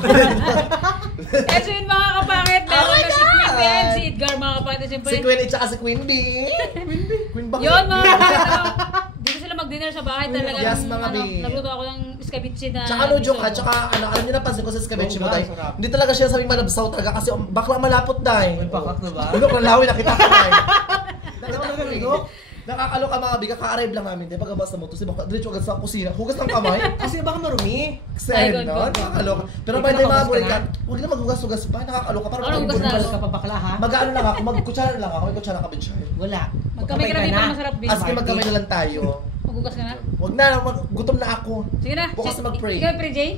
Eh, so yun mga kapangit, meron na si Queen Ben, si Edgar mga kapangit, siyempre. Si Queen at saka si Queen B. Queen ba? Yun mga kapangit, dito sila mag-dinner sa bahay talaga. Yes, mga B. Nagluto ako ng escabeche na. Tsaka no joke ha, tsaka alam niyo napansin ko sa escabeche mo dahil hindi talaga siya sabing malabsaw talaga kasi bakla malapot dahil. May bakak na ba? Bulok ng lawi, nakita ko dahil. Nakakaloka mga biga, ka-arrive lang namin. Diba pagkabas na mo, tapos bakla, diretso agad sa kusina. Hugas ng kamay. Kasi baka marumi. Excited no? Nakakaloka. Pero ba yung mga burikat, huwag na maghugas-hugas pa. Nakakaloka. Parang Hugas na. Balik ka pa bakla ha? mag-ano lang ako, mag-kutsara lang ako. May kutsara ka ba siya? Wala. Magkamay ka na dito, masarap din. As in magkamay na lang tayo. Maghugas ka na? Huwag na, gutom na ako. Sige na. Bukas na mag-pray. Ikaw pray, Jay?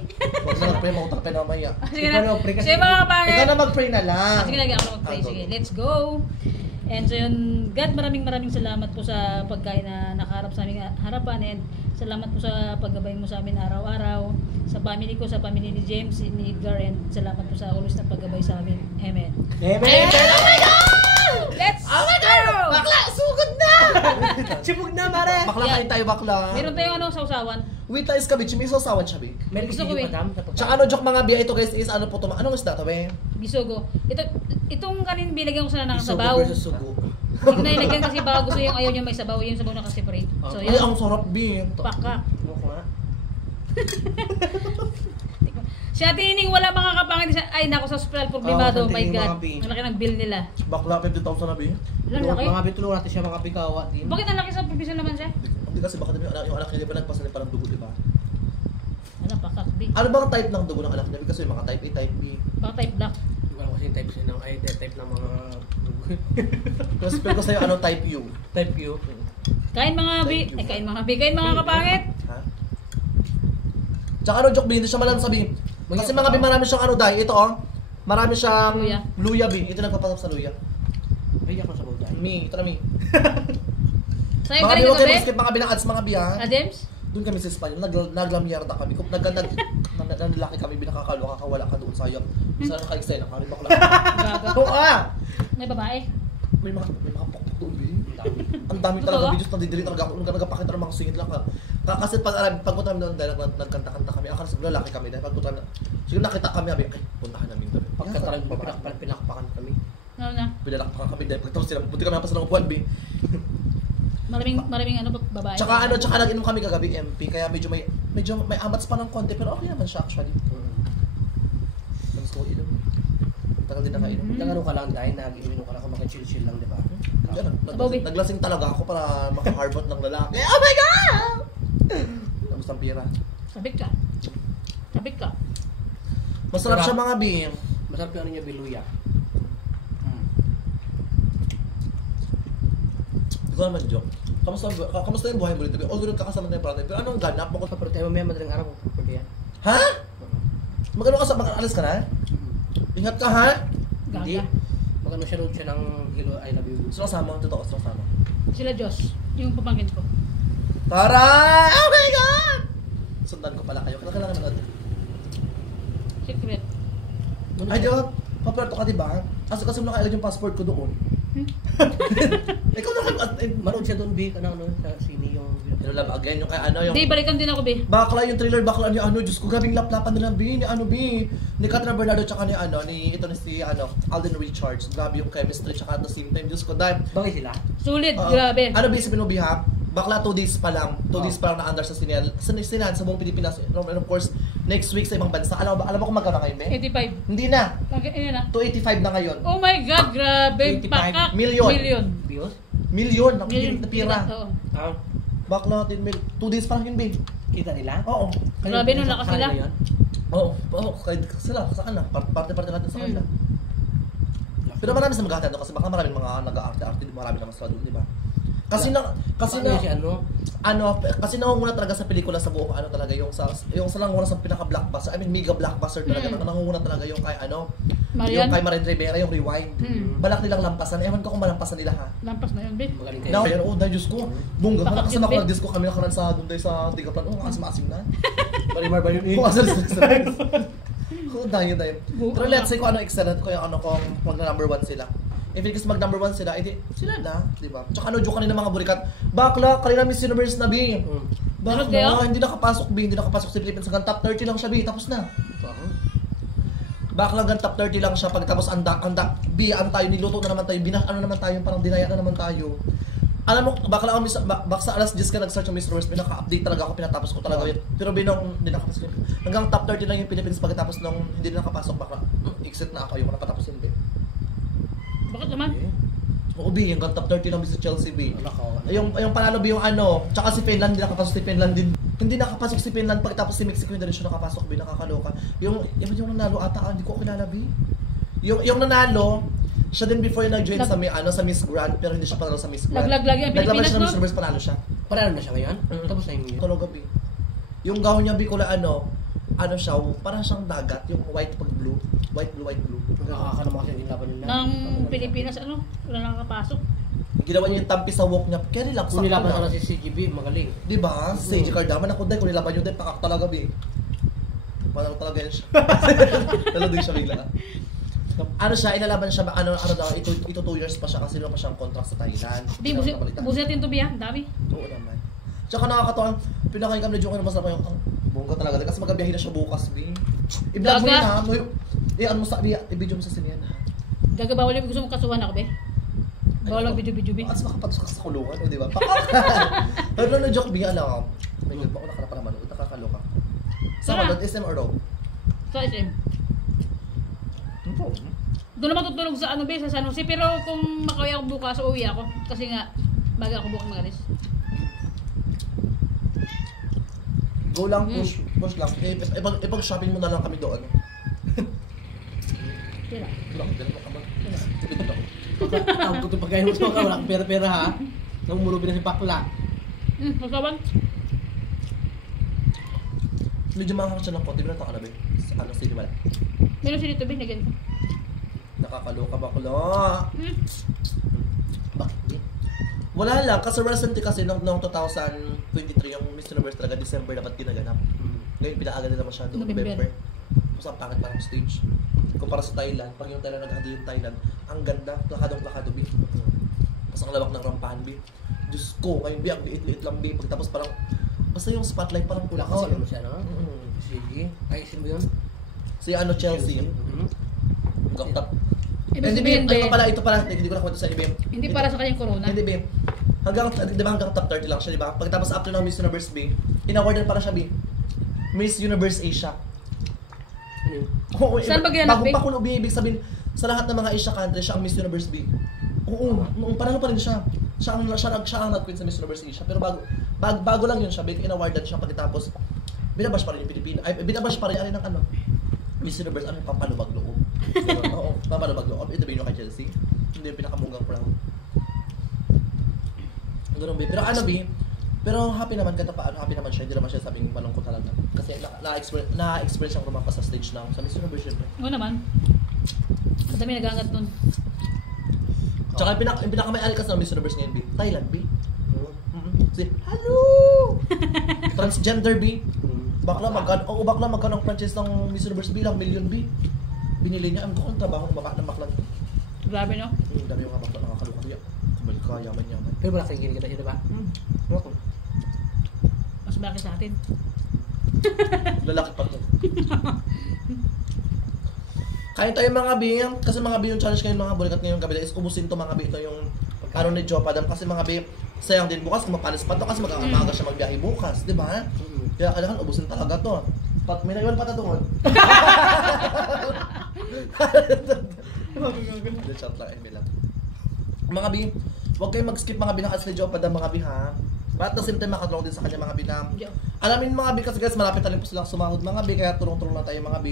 Huwag na mag-pray, mautang pa na mamaya. Sige na. Ikaw na mag-pray kasi- Sige mga kapangit. Ikaw na mag-pray na lang. Sige, lagi ako mag-pray. Sige, let's go. And so yun, God, maraming salamat po sa pagkain na nakaharap sa aming harapan, and salamat po sa paggabay mo sa amin araw-araw, sa family ko, sa family ni James, ni Edgar, and salamat po sa always na paggabay sa amin. Amen. Amen! Oh my God! Let's go! Bakla, sugod na! Sipog na, mare! Bakla, kain tayo bakla. Meron tayong sausawan. Wait, tayo escabeche, may sausawan siya, Big. May Gusto ko, video, eh. madam, sa pagkain. Tsaka ano, joke mga biya, ito guys is ano po ito, anong isda to, be? Bisugo. Itong kanin binigyan ko sana ng Isugo sabaw. versus sugo. Hindi ko na ilagyan kasi baka gusto yung ayaw niya may sabaw. Yung sabaw na kasi pre. So Ay, yun. ang sarap, Big. Paka. Ano ko nga? Si Ate Ining wala mga kapangit siya. Ay nako sa hospital problemado. Oh, Oh my Ate Ining, God. mga pi. Ang laki ng bill nila. Bakla, 50,000 na, Big. Ilan laki? Mga bitulong natin siya, mga pikawa din. Bakit ang laki sa provision naman siya? Hindi kasi baka yung anak niya, di ba nagpasa niya parang dugo, di ba? Ano pakak B. Ano bang type ng dugo ng anak niya? Kasi yung mga type A, type B. Baka type black. Wala kasi yung type siya ng ay type ng mga Pero ko sa'yo, ano type U? type Q. Kain mga B. Thank you. Eh kain mga B. Kain mga kapangit. Ha? Tsaka ano, joke, B, hindi siya malang sabihin. Kasi mga B, marami siyang ano, dahil ito, oh. Marami siyang Luya. luya, B. Ito nagpapasok sa luya. Ay, ako sa bawda. Mi, ito na, Mi. Sa'yo Mga galing B, ka okay, ba? basket, mga B ng ads, mga B, ha? James? Doon kami sa Espanyol, naglamyarda kami. Kung nanlalaki kami, binakakalo, kakawala ka doon sayang. Bisa na ka-extend, nakarin bakla. Gaga. Oo, ah! May babae. May mga pokpok doon, B. Ang dami talaga Totoo? videos na didiri talaga ako. Nung nagpakita ng mga singit lang ha. Kasi pagpunta namin doon dahil nagkanta-kanta kami. Akala siguro lalaki kami dahil pagpunta na. Siguro nakita kami, ay puntahan namin doon. Pagkatalag mo, pinakpakan kami. Ano na? Pinalakpakan kami dahil pagtapos sila. Buti kami napasa ng upuan, B. Maraming ano babae. Tsaka nag-inom kami kagabi, MP. Kaya medyo may amats pa ng konti. Pero okay naman siya actually. Gusto ko inom. Tagal din nakainom. Nagano ka lang dahil nag-inom ka lang, maka-chill-chill lang, di ba? Naglasing talaga ako para maka-harbot ng lalaki. Oh my God! Tapos ang pira. Sabik ka. Sabik ka. Masarap siya mga B. Masarap yung ano niya, biluya. Ikaw naman, Jo. Kamusta yung buhay mo dito? Although kakasama na yung parang pero anong ganap mo? Pero tayo mamaya madaling araw ko property yan. Ha? Magano ka sa mag-alas ka na? Ingat ka ha? Hindi. Gaga. Magano siya road siya ng Hello, I love you. Gusto kasama, totoo, gusto kasama. Sila Diyos. Yung pamangkin ko. Taray! Oh my God! Sundan ko pala kayo. Kailangan naman natin. Secret. Ay, di ba? Paperto ka, di ba? Kasi mo nakailag yung passport ko doon. Ikaw na Manood siya doon, B, ano, sa sini yung... Ano lang, again, yung kay ano, yung... Hindi, balikan din ako, be. Bakla yung thriller, bakla ni ano, Diyos ko, gabing laplapan nila, B, ni ano, B. Ni Catherine Bernardo, tsaka ni ano, ito ni si, ano, Alden Richards. Grabe yung chemistry, tsaka at the same time, Diyos ko, dahil... Bagay sila? Sulit, grabe. Ano ba isipin mo, B, ha? Bakla 2 days pa lang. 2 days pa lang na-under sa Sinel. Sa buong Pilipinas. And of course, next week sa ibang bansa. Alam mo kung magkano ngayon, be? 85. Hindi na. Ano na? 285 na ngayon. Oh my God, grabe. 85 Pakak. million. Bios? Milyon. Ang Million. na pira. Oo. Ah, Bakla 10 mil. 2 days pa lang yun, be. kita nila? Oo. Grabe nung lakas nila. Oo. Sila. Saan na? Parte-parte natin sa kanila. Pero marami sa maghahatid kasi baka maraming mga nag-aarte-arte, marami naman sila doon, di ba? Kasi nangunguna talaga sa pelikula sa buong ano talaga yung sa nangunguna sa pinaka-blockbuster, I mean mega blockbuster talaga, nangunguna talaga yung kay ano, Marian? yung kay Marian Rivera, yung Rewind. Balak nilang lampasan, ewan ko kung malampasan nila ha. Lampas na yun, be. Magaling kayo. Now, ayun, dahil Diyos ko, bungga, Bakit kasi yun, be? nakapag-disco kami nakaran sa doon tayo sa Tigaplan, maasim na. Marimar ba yun? Kung asal dahil. Pero let's say kung ano excellent ko yung ano kung mag-number 1 sila. If because mag-number 1 sila, edi sila na, di ba? Tsaka ano joke kanina mga burikat. Bakla, kanina Miss Universe na, B. Bakla, hindi nakapasok, B. Hindi nakapasok si Philippines hanggang top 30 lang siya, B. Tapos na. Backlagan top 30 lang siya pagkatapos B, ano tayo, niluto na naman tayo, ano naman tayo, parang dinaya na naman tayo. Alam mo, baka sa alas 10 ka nag-start yung Mr. World, pinaka-update talaga ako, pinatapos ko talaga yun. Pero binong, hindi nakapasok yun. Hanggang top 30 lang yung Philippines pagkatapos nung hindi na nakapasok, baka exit na ako, ayoko na patapos yun, B. Bakit naman? Oo, B, hanggang top 30 lang si Chelsea, B. Nako. Yung panalo, B, yung ano, tsaka si Finland, hindi nakapasok si Finland din. Hindi nakapasok si Finland pagkatapos si Mexico, hindi rin siya nakapasok, B, nakakaloka. Yung nanalo ata, hindi ko kilala, B. Yung nanalo, siya din before yung nag-join sa Miss Grand, pero hindi siya panalo sa Miss Grand. Naglaglag yung Naglaban Pilipinas, siya ng no? Miss Universe, panalo siya. Panalo na siya ngayon? Tapos na yung Kaloga, B. Yung gown niya, B, ano siya, parang siyang dagat, yung white pag blue. White, blue. Nakakaka naman kasi hindi laban nila. Ng Pilipinas, wala nakakapasok. Ginawa niya yung tampi sa walk niya, kaya relax Kung nilaban na. sana si CGB, magaling. Diba? Si AJ Cardaman, ako dahil kung nilaban yun din, pakak talaga, B. Parang talaga yun siya. Taladog siya bigla. Ano siya, inalaban siya, ano daw, ito 2 years pa siya kasi pa siyang contract sa Thailand. Di, buset yung tubi, dami. Oo naman. Tsaka nakakatawa, pinakain kami na joke, basta pa yung, bongga talaga. Kasi magabiyahin na siya bukas, B. I-vlog mo yun, ha? Ano mo sa, i-video mo sa sinihan, ha? Gagabawal yung gusto mong kasuhan ako, be. Bawal ang video, be. At makapatos ka sa kulungan, di ba? Pero na joke, B, alam. May good, mauna ka na pa naman, nakakaloka. Saan ka doon, SM or Rogue? Sa SM. Doon naman tutulog sa be, sa San Jose. Pero kung makauwi ako bukas, uuwi ako. Kasi nga, baga ako bukas magalis. Go lang, push lang. Ipag-shopping mo na lang kami doon. Tira. Wala, dali mo ka ba? Tipid ako. Tawag ko ito pagkain mo sa mga wala kang pera-pera ha. Namumulobi na si Pakla. Magkawan? Medyo makakak siya ng konti, pero ito ka na ba? Ano, sige wala. Meron siya dito, be, na ganito. Nakakaloka ba ko lo? Bakit hindi? Wala lang, kasi recently kasi noong 2023 yung Miss Universe talaga, December dapat ginaganap. Ngayon pinaaga na naman siya noong November. Tapos ang pangit parang stage. Kumpara sa Thailand, pag yung Thailand naghahado yung Thailand, ang ganda, plakadong-plakado, B. Tapos ang lawak ng rampahan, B. Diyos ko, ngayon, B, ang liit-liit lang, B. Pagtapos parang, basta yung spotlight parang Wala kulang ka, kasi. ano siya, no? Sige. Ay, sino yun? Si ano, Chelsea. Hanggang top. Ibig Hindi, sabihin, B, be, ito pala, hindi ko na kwento sa iba. hindi para sa kanyang corona. Hindi, B. Hanggang top 30 lang siya, di ba? Pagkatapos after ng Miss Universe, B, in-awardan para siya, B. Miss Universe Asia. Ano yun? Oo, Saan ba ginanap, bagong B? pakulo, B, ibig sabihin, sa lahat ng mga Asia country, siya ang Miss Universe, B. Oo, noong panalo pa rin siya. Siya ang nag-queen sa Miss Universe Asia. Pero bago lang yun siya, B, in-awardan siya pagkatapos, binabash pa rin yung Pilipinas. Ay, binabash pa rin ng ano, Miss Universe, ano yung pampalubag loob. Oo, pampalubag loob. Ito ba yun kay Chelsea? Hindi yung pinakamugang proud. Ganun, B. Pero ano, B, pero happy naman happy naman siya, hindi naman siya sabing malungkot talaga. Kasi na-experience siyang rumampas sa stage ng sa Miss Universe syempre. Oo naman. Madami nag-aangat nun. Tsaka yung pinakamay-ali kasi ng Miss Universe ngayon, B, Thailand, B. Si, hello! Transgender, B. Bakla magkano ang franchise ng Miss Universe, B, lang million, B. Binili niya, ang kung trabaho ng bakla to. Grabe, no? Dami yung mga bakla nakakaluka niya. Kabal ka, yaman. Pero wala kang ginigita siya, diba? Mas malaki sa atin. Lalaki pa to. Kain tayo mga B, kasi mga B yung challenge ngayon mga bulikat ngayong gabi is ubusin to mga B, ito yung ano ni Joe Padam kasi mga B, sayang din bukas kung mapalis pa to kasi mag-aamaga siya magbiyahe bukas, di ba? Kaya kailangan ubusin talaga to. May naiwan pa tatungod. The chat lang, Emil lang. Mga B, huwag kayong mag-skip mga B ng ads ni Joe Padam mga B ha. At the same time makatulong din sa kanya mga B na alamin mga B kasi guys malapit na rin po silang sumahod mga B kaya tulong-tulong lang tayo mga B.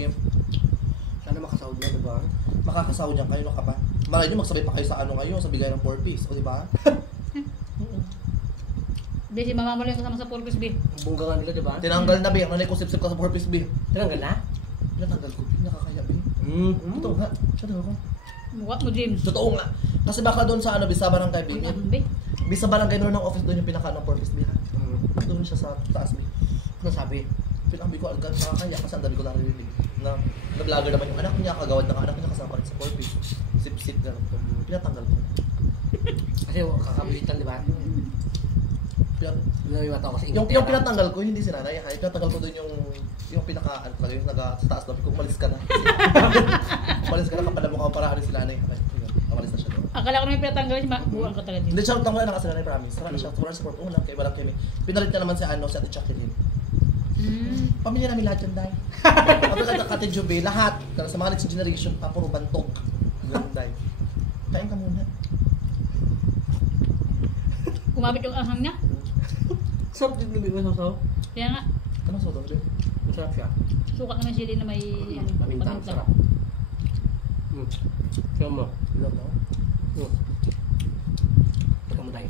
Sana makasahod na, diba? Makakasahod yan kayo no ka pa. Malay nyo magsabay pa kayo sa ano ngayon sa bigay ng 4 piece, o diba? Be, si mama mo lang kasama sa purpose, be. Bungga nga nila, diba? Tinanggal na B, nanay ko sip-sip ka sa 4 piece B. Tinanggal na? Tinanggal ko B, nakakaya B. Totoo nga, siya daw ako. Mukha mo, James. Totoo nga. Kasi baka doon sa ano, B, sa barangay B. Be. B, sa barangay meron ng office doon yung pinaka ng 4 piece B ha. Doon siya sa taas B. Ano sabi? Pinambi ko agad nakakaya kasi ang dami ko narinig na nag-vlogger naman yung anak niya, kagawad ng anak niya kasama rin sa 4 piece. Sip-sip gano'n. Pinatanggal ko. Kasi kakabitan, diba? Lumimata ako sa Yung pinatanggal ko, hindi si nanay, ha? Pinatanggal ko doon yung pinaka, ano talaga, yung sa taas doon, kung umalis ka na. Umalis ka na kapala mo ka paraan sila na umalis na siya doon. Akala ko naman pinatanggal siya, buwan ka talaga Hindi din. siya tanggal na kasi na promise. Sarap na siya. Sobrang support. Oo lang, kay walang kami. Pinalit na naman si Ate Jacqueline. Pamilya namin lahat yan, Day. Kapag Ate Jube, lahat. Sa mga next generation pa, puro bantog. Ganun, Day. Kain ka muna. Kumapit yung ahang niya. Sarap din lumig mo sasaw. Kaya nga, Anong soto, Day? Masarap siya. suka naman sili na may Paminta. Sarap. Kaya mo. Ilan mo? Teka mo tayo.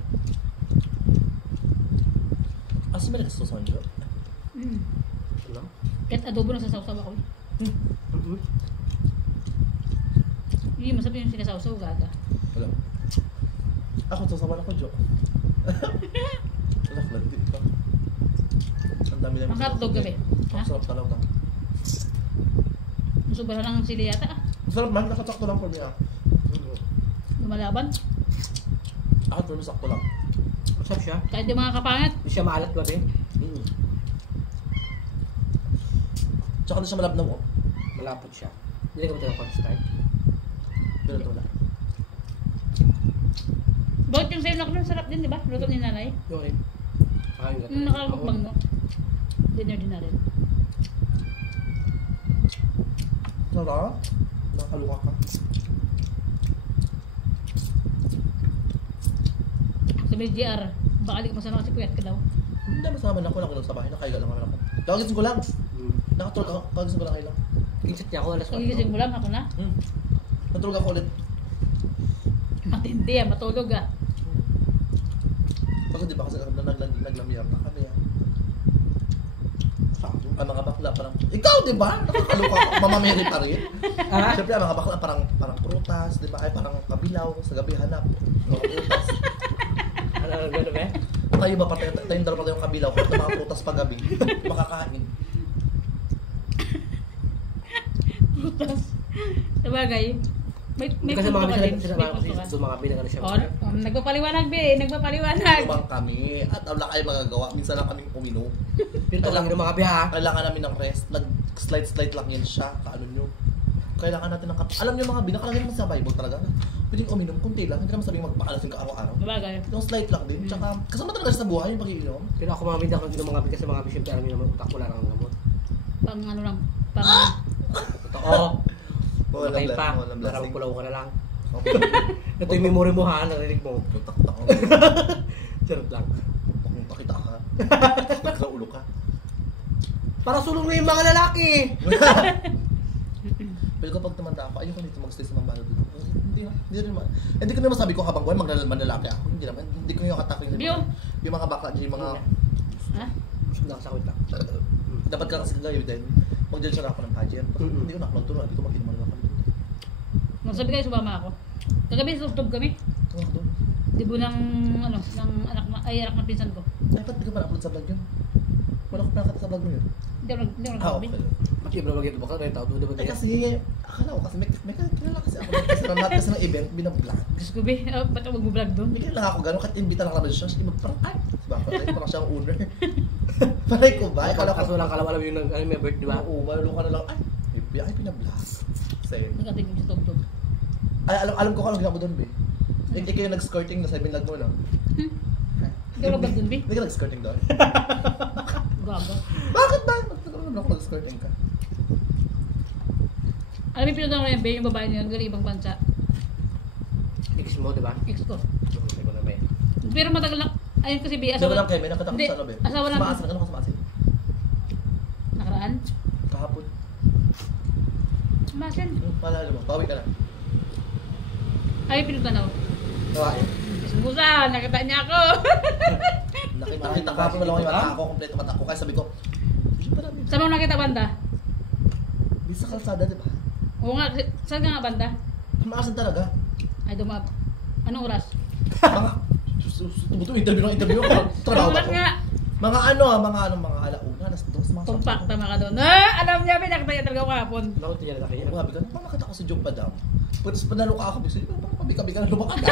Asa may nagsasawan dyan? Ano? Kahit adobo na sasaw-saw ako. Hindi masarap yung sinasaw-saw, gaga. Wala. Ako, sasawan ako, Jo. Wala, flagdi ka. Ang dami namin. Ang hotdog gabi. Ha? Ang sarap talaga. Sobrahan ng sili yata ah. Ang sarap man, nakasakto lang for me ah. Lumalaban. Ako, for me, sakto lang. Masarap siya. Kahit yung mga kapangat. Hindi siya maalat ba, Ben? Tsaka na siya malabnaw oh. Malapot siya. Hindi ka ba tayo cornstarch? Pero ito wala. Bakit yung sa'yo lang sarap din, di ba? Luto ni nanay. Okay. Kakain ka. Nakalukbang mo. Dinner din natin. Sarap? Nakaluka ka. Sa may GR, baka di ka masama kasi puyat ka daw. Hindi, masama na ako. Nakulong sa bahay. Nakaiga lang naman ako. Kagising ko lang. Nakatulog ako. Kagising ko lang kayo lang. Kinsat niya ako alas 4. Pagigising mo lang ako na. Natulog ako ulit. Matindi ah, matulog ah. Pagod di ba kasi naglamiyar na kami ah. Ang mga bakla parang, ikaw di ba? Nakakaluka ka. Mama Mary pa rin. Siyempre ang mga bakla parang prutas, di ba? Ay parang kabilaw. Sa gabi hanap. Mga prutas. Ano ba? Tayo ba tayong dalawa tayong kabilaw kahit na mga prutas pag gabi makakain. Putas. Sabagay. May Kasi punto mga ka din. bisa May punto ka. doon mga binang siya. Nagpapaliwanag, be. Nagpapaliwanag. Ubang kami at wala kayo magagawa. Minsan lang kaming uminom. Pero lang ng mga biha. Kailangan namin ng rest. Nag-slide lang yan siya. Kaano nyo. Kailangan natin ng alam nyo mga nakalagay naman sa Bible talaga. Pwedeng uminom kunti lang. Hindi naman sabing magpakalasing ka araw-araw. Sabagay. Yung slight lang din. Tsaka kasama talaga sa buhay yung pag-iinom. Pero ako mga binang ng mga bigas sa mga bisyempre alam niyo naman utak wala nang gamot. Pang ano lang. Pang... Totoo. Walang Patay pa. walang Darang blessing. pulaw ka na lang. Okay. Ito yung memory mo ha, narinig mo. Tutak-tak ako. Charot lang. Kung pakita ka. Nagsa ulo ka. Para sulong na yung mga lalaki. Pero kapag tumanda ako, ayoko nito mag-stay sa mambalo dito. Hindi rin naman. Hindi ko naman sabi ko habang buhay manlalaki ako. Hindi naman. Hindi ko yung ataking yung mga bakla, yung mga... Ha? Gusto na kasakit lang. Dapat ka kasi kagayo din. Mag-judge na ako ng pageant. Hindi ko na ako magturo. Hindi ko mag-inuman lang kami. Magsabi kayo sumama ako. Kagabi sa tubtob kami. Ano ako doon? Dibo ng ano, ng anak ng pinsan ko. Ay, ba't di ko pa na-upload sa vlog yun? Wala ko pinakita sa vlog mo yun. Hindi ako Ah, nagsabi. okay. Pati yung bagay ito baka rin tao doon Ay, kasi, akala ko kasi may kilala kasi ako. Kasi lahat kasi ng event, binablog. Gusto ko be, ba't ako mag-vlog doon? May kilala ako gano'n, kahit imbita lang naman siya. Siya parang, ay, diba? Parang siya ang owner. Paray ko ba? Akala ko, Kaso walang kalawalam yung member, di ba? oo, malalo ka na lang, ay, pinablog. Kasi, Nakatingin sa tubtob. ay, alam ko kung anong ginawa mo doon, be. Ikaw yung nag-skirting na sa binlog mo, no? Hindi ako nag-vlog doon be. Hindi ka nag-skirting doon? Gago. Bakit ba? Nagkaroon ako nag-skirting ka? Alam mo yung pinunta ko na yung be, yung babae niyo, galing ibang bansa. Ex mo, di ba? Ex ko. Hindi ko na ba Pero matagal lang, ayun kasi be, Hindi ko lang kayo, may nakita ko Hindi, sa loob eh. asawa namin. Sumaasin, ano ka sumaasin? Nakaraan? Kahapon. Masin. Palalo mo, pawi ka na. Ay, pinunta na ako. Kawain. Sumusa, nakita niya ako. Nakita kahapon na lang yung mata ako, kompleto mata ko. Kaya sabi ko, hindi pa namin. Saan mo nakita banda? Di sa kalsada, di ba? Oo nga, saan ka nga banda? Maasin talaga. Ay, dumab. Anong oras? Mga, tumuto interview ng interview ko. Trabaho Ulat ako. nga. Mga mga alauna, alas 2, mga Tumpak, tama ka doon. Ah, alam niya, nakita niya talaga ako kahapon. Nakot niya na kanya. Grabe ka, parang nakita ko si Joke Padam. Pwede panalo ka ako, kasi parang pabi-kabi ka na lumakad na.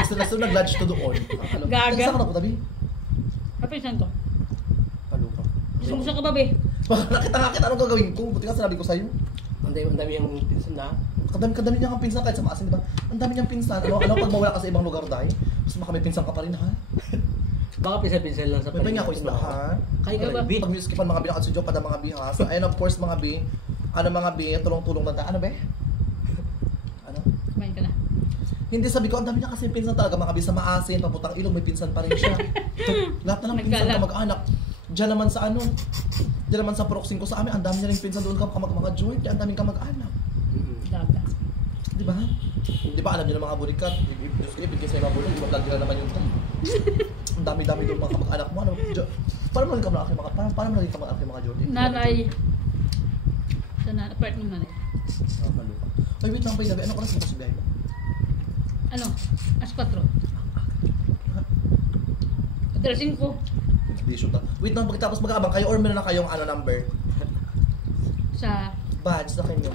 Extra na nag-lunch to doon. Gaga. Saan ka na po, tabi? Kapisan ko. Paluka. Sumusa ka ba, be? Nakita nga kita, anong gagawin ko? Buti nga sinabi ko sa'yo. Ano Ang dami yung pinsan na. Kadami niya kang pinsan kahit sa maasin, di ba? Ang dami niyang pinsan. Ano pag mawala ka sa ibang lugar dahil? Mas may pinsan ka pa rin, ha? Baka pinsan lang sa May pahinga ako isla, ha? Kaya ka rin, B. Pag musikipan mga binakad sa joke, mga bihas. And of course, mga bi, mga bi, tulong-tulong na ano ba? Ano? Kumain ka na. Hindi, sabi ko, ang dami niya kasi pinsan talaga, mga bi sa maasin, papuntang ilog, may pinsan pa rin siya. Lahat na lang pinsan ka mag-anak. Diyan naman sa diyan naman sa proxing ko sa amin, ang dami niya rin pinsan doon ka mga joint, ang daming ka mag-anak. Dapat. Di ba? Di ba alam niyo ng mga bulikat? Diyos ko, ibigay sa mga bulik, i-vlog nila naman yung ito. Ang dami-dami doon mga kamag-anak mo. Paano mo naging kamag-anak mga paano mo naging kamag-anak yung mga joint? Nanay. Sa nanay, part ng nanay. Ay, wait lang pa yung ano oras mo kasi biyahe mo? Ano? As 4. Addressing ko. Di shoot na. Wait lang, pagkatapos mag-aabang kayo or meron na kayong number? Sa Badge na kayo.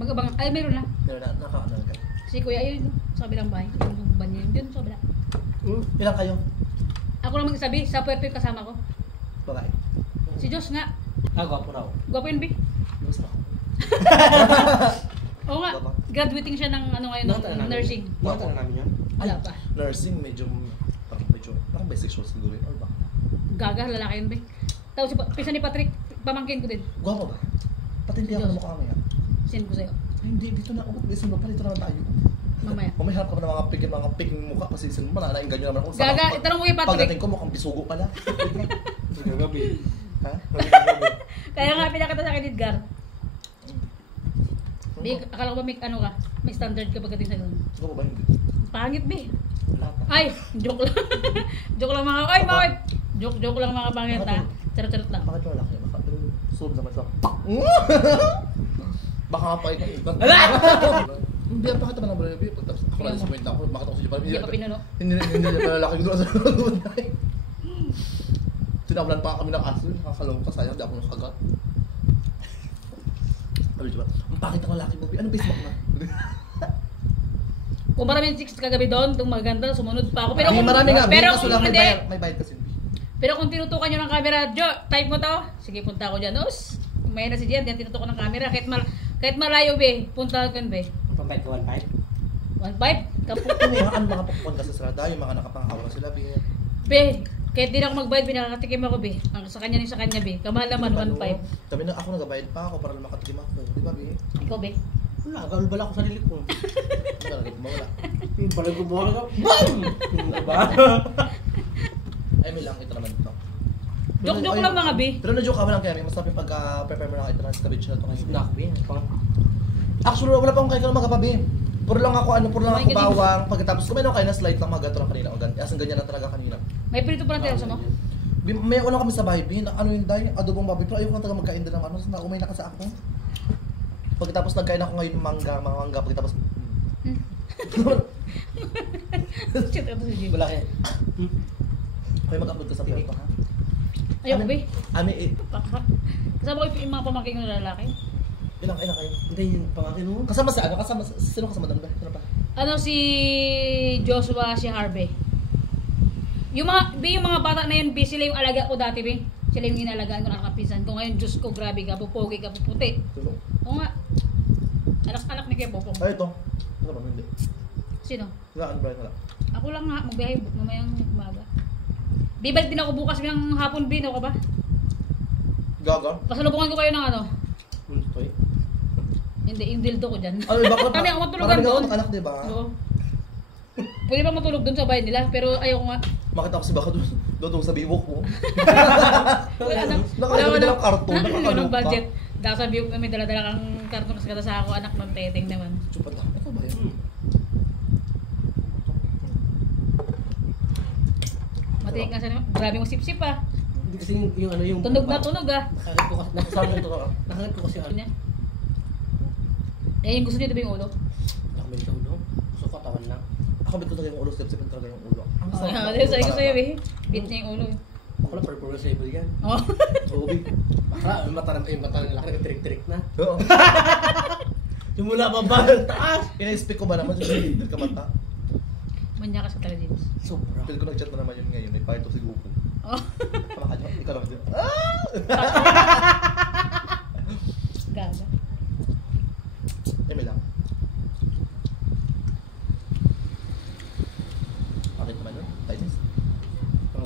mag-abang. Ay, meron na. Meron na, naka-ano ka. Si Kuya, ayun. Sa kabilang bahay. Yung banyo yun. Dun, sa kabila. Ilan kayo? Ako lang magsabi, sa puerto yung kasama ko. Babae. Si Diyos nga. Gwapo raw. Gwapo yun, B. Gusto ako. Oo nga. Baba. Graduating siya ng ngayon, ng nursing. Nakita na namin yun. Wala pa. Nursing, parang bisexual siguro yun. Or ba? Gaga, lalaki yun, B. Tapos pisa ni Patrick, pamangkin ko din. Gwapo ba? Pati hindi ako na mukha ngayon. Send ko sa'yo. Ay, hindi, dito na ako. Listen mo pa, dito naman tayo. Mamaya. Mamaya harap ka pa ng mga piking mukha kasi sin mo, nanainggan nyo naman ako. Gaga, itanong mo kay Patrick. Pagdating ko, mukhang bisugo pala. Gagabi. Ha? Kaya nga pinakita sa akin, Edgar. Bi, akala ko ba may ano ka? May standard ka pagdating sa ganun. Gwapo ba hindi? Pangit, B. Lahat na. Ay, joke lang. Joke lang mga, ay mga, joke lang mga pangit ha. Charot-charot lang. Bakit yung laki? Baka sulog naman sa... Baka nga pa ikaw. Hindi, bakit naman ang balabi? Pagtapos ako na disappoint ako. Bakit ako sa Japan? Hindi pa pinuno. Hindi niya pala laki doon sa lunay. Sinawalan pa kami ng aso. Nakakalong ka. Sayang, di ako nakagat. Sabi diba? Ang pangit ang lalaki mo. Anong Facebook na? Kung maraming chicks kagabi doon, itong maganda, sumunod pa ako. Pero kung, marami nga. pero Kaso kung lang hindi, may bayad kasi. pero kung tinutukan nyo ng camera, Jo, type mo to. Sige, punta ako dyan. Os, may na si Jen, diyan tinutukan ng camera. Kahit malayo, be, punta ka be. Pampayad ka 1.5? 1.5? Kaput. Ang mga popcorn kasi sa radyo, yung mga nakapang-aura sila. Be, kahit di na ako magbayad, binakatikim ako, be. Ang sa kanya sa kanya, be. Kamahal naman, 1.5. Kami na ako nagabayad pa ako para makatikim ako. Di ba, Bi? Ikaw, be. Wala, galbala ako sa sarili ko. Talaga mawala. Yung pala gumawa ka, BAM! Diba? Ay, may lang ito naman ito. Joke lang mga, be. Pero na-joke ka lang kaya may masarap yung pagka-prepare mo lang ito ng cabbage na ito ngayon. Snack, B. Actually, wala pa akong kaya mga kapabi. Puro lang ako Kumain ka din. bawang. Pagkatapos kumain ako kayo na slight lang mga ganito lang kanina. As in, ganyan lang talaga kanina. May prito pa ng terasa mo? May una kami sa bahay, Bi. Ano yung day? Adobong baboy. Pero ayoko lang talaga magkain din ng ano. Na umay na ka sa ako. Pagkatapos nagkain ako ngayon ng mga mangga. Pagkatapos... Shit, ito si Jim. Malaki. Kaya mag-upload ka sa vlog ko, ha? Ayoko, be. Kasama ko yung mga pamangkin ko na lalaki. Ilang kayo? Hindi yung pangkin mo. Kasama sa ano? Sino kasama doon ba? Sino pa? Ano si Joshua, si Harvey. Yung mga bata na yun, sila yung alaga ko dati, be. Sila yung inalagaan ko na kapisan ko. Ngayon, Diyos ko, grabe ka, pupogi ka, puputi. Tulong. Oo nga. Anak ni Kuya Popong. Ay, ito. Ano ba? Hindi. Sino? Wala, ano ba? Wala. Ako lang nga, magbiyahe mamayang umaga. Di balik din ako bukas ng hapon, Bin, ka ba? Gaga? Pasalubungan ko kayo ng ano? Toy. Hindi, yung dildo ko dyan. Ano, bakit? Kami ako matulugan doon. Anak, di ba? Oo. Pwede ba matulog doon sa bahay nila? Pero ayaw ko nga. Makita ko si Baka doon sa bibok mo. Wala na. Nakakalimutan ng karton. Wala Nakakalimutan. ng budget. Dahil sa view kami, dala-dala kang karton kasi kada sa ako, anak ng teteng naman. Chupan lang. Ito ba yun? Matik nga sa naman. Grabe mo sip-sip ah. Hindi kasi yung ano yung... Tunog na tunog ah. Nakakit ko kasi... Kasama ito ka. Nakakit ko kasi ano. Ganyan. Eh, yung gusto niyo diba yung ulo? Nakabili sa ulo. Gusto ko katawan lang. Ako bet ko talaga yung ulo. Step-step talaga yung ulo. Ang Oh, sarap. sabi ko sa'yo eh. Beat niya yung ulo eh. Ako lang purple yan. Oh. Ubi. Baka mata ng laki nag-trick-trick na. Oo. Yung mula pa ba? Taas! Ina-speak ko ba naman? Hindi ka mata. Manya ka sa talaga, James. Sobra. Feel ko nag-chat na naman yun ngayon. May parito si Goku. Oh. Kamakad nyo. Ikaw naman dyan. Gaga. Eme lang. Bakit naman nun? Tightness?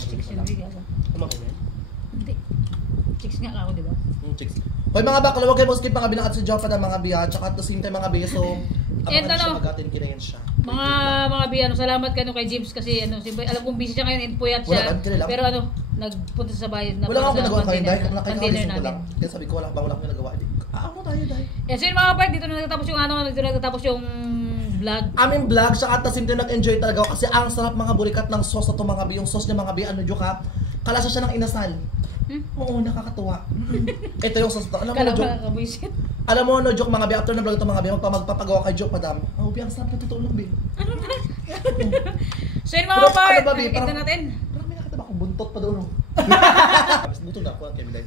Chicks yun, hindi ako. Kumakin yan. Hindi. Chicks nga ako, di ba? Chicks. Hoy mga bakla, huwag kayo mag-skip mga bilang at si Joppa ng mga biya. Tsaka at the same time mga biya. So, And abangan siya ano? mag-atin kinayan siya. Mga bi, salamat ka kay James kasi siyempre, alam kong busy siya ngayon and puyat siya. Wala, kanila lang. Pero nagpunta sa bayan na Wala nga ako para nagawa sa kayo dahil pan-dinner nakakagising ko namin. lang. Kaya sabi ko wala akong nagawa. Ano tayo dahil? And so yun mga part, dito na nagtatapos yung vlog. Aming vlog, siya at the same time nag-enjoy talaga ako kasi ang sarap mga burikat ng sauce na to mga bi. Yung sauce niya mga bi, ano joke ha? Kalasa siya ng inasal. Oo, nakakatuwa. Ito yung sauce to. Alam mo, Kala no, joke. pa kabuisit. Alam mo, no, joke mga bi. After na vlog ito mga bi, magpapagawa kay joke, madam. Oh, bi, ang sarap na totoo lang, bi. So yun Pero mga part, ano ba, bi? ito natin. Parang may nakita ba akong buntot pa doon, no? Buto na ako, kaya bilay.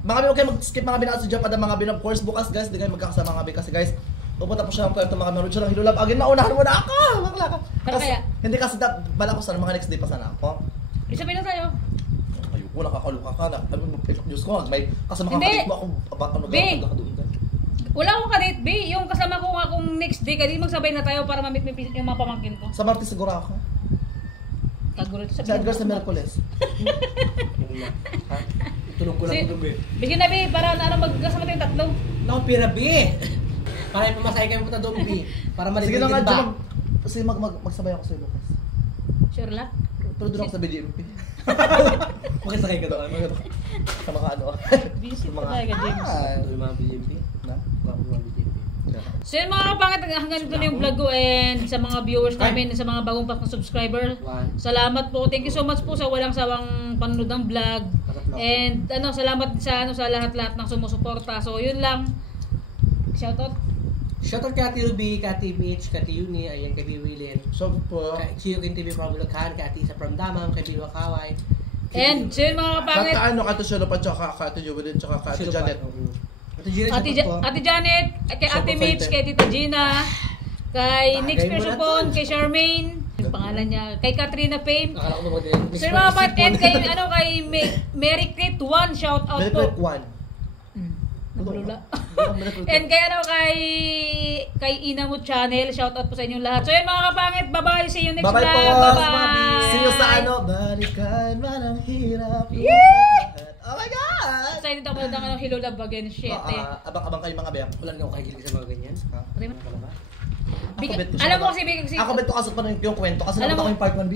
Mga bi, okay, mag-skip mga bi na sa joke, madam, mga bi. Of course, bukas, guys, di kayo magkakasama mga bi. Kasi, guys, pupunta po siya ng puerto mga meron siya ng hilulab. Again, maunahan mo na ako! Bakla ka. Pero kaya? Hindi kasi, bala ko sana, mga next day pa sana ako. Isabi na tayo. Ayoko, nakakaluka ka na. Ano mo, Diyos ko, may kasama Hindi. kakalit mo akong ano Be. gagawin ka doon. Wala akong kadate, B. Yung kasama ko nga kung next day, kasi magsabay na tayo para mamit yung mga pamangkin ko. Sa Martes siguro ako. Kagulo ito Sa Edgar sa Merkules. Ha? Tulog ko lang Si- ito, be. Bigyan na, B, para magkasama tayong tatlo. Naku, pira, be. Para ipamasay kayo punta doon, be. Para Sige na nga, ba? Jom. Kasi magsabay ako sa'yo, Lucas. Sure lang. Pero doon ako sa BDMP. Makisakay ka doon. Sa mga ano. Busy Sa pa talaga, James. Ito yung mga BJP. Na? Bago yung mga BJP. So yun mga kapangit, hanggang dito na yung vlog ko and sa mga viewers namin, sa mga bagong pack na subscriber. Salamat po. Thank you so much po sa walang sawang panonood ng vlog. And salamat sa lahat-lahat ng sumusuporta. So yun lang. Shoutout. Shoutout kay Ate Ruby, kay Ate Mitch, kay Ate Uni, ayan kay Biwilin. So po. Kay Siyukin TV from Bulacan, kay Ate Isa from Damam, kay Bilwa Kaway. And so yun mga kapangit. Kata ka to Shelo pa, tsaka ka Ate Jubilin, tsaka ka Ate Janet. Ate Janet, kay Ate Mitch, kay Tita Gina, kay Tagay Nix mo na Persupon, to. kay Charmaine, yung pangalan niya, kay Katrina Fame. Akala ko ba din? So yun mga kapangit, and kay Mary Crit 1, shout out Very po. quick one. Nagulula. And kay Inamo Channel, shout out po sa inyong lahat. So yun mga kapangit, bye-bye. See you next Bye-bye vlog. po. Bye-bye. See you sa balikan man ang hirap. Oh my God! Excited ako ng Hilulab again. Shit eh. Abang-abang kayo mga beyak. Wala na ako kahilig sa mga ganyan. Ha? Alam Ako bet ko alam mo siya. kasi, Ako bet ko kasi pa rin yung kwento kasi Alam nakita ko mo- yung part 1B.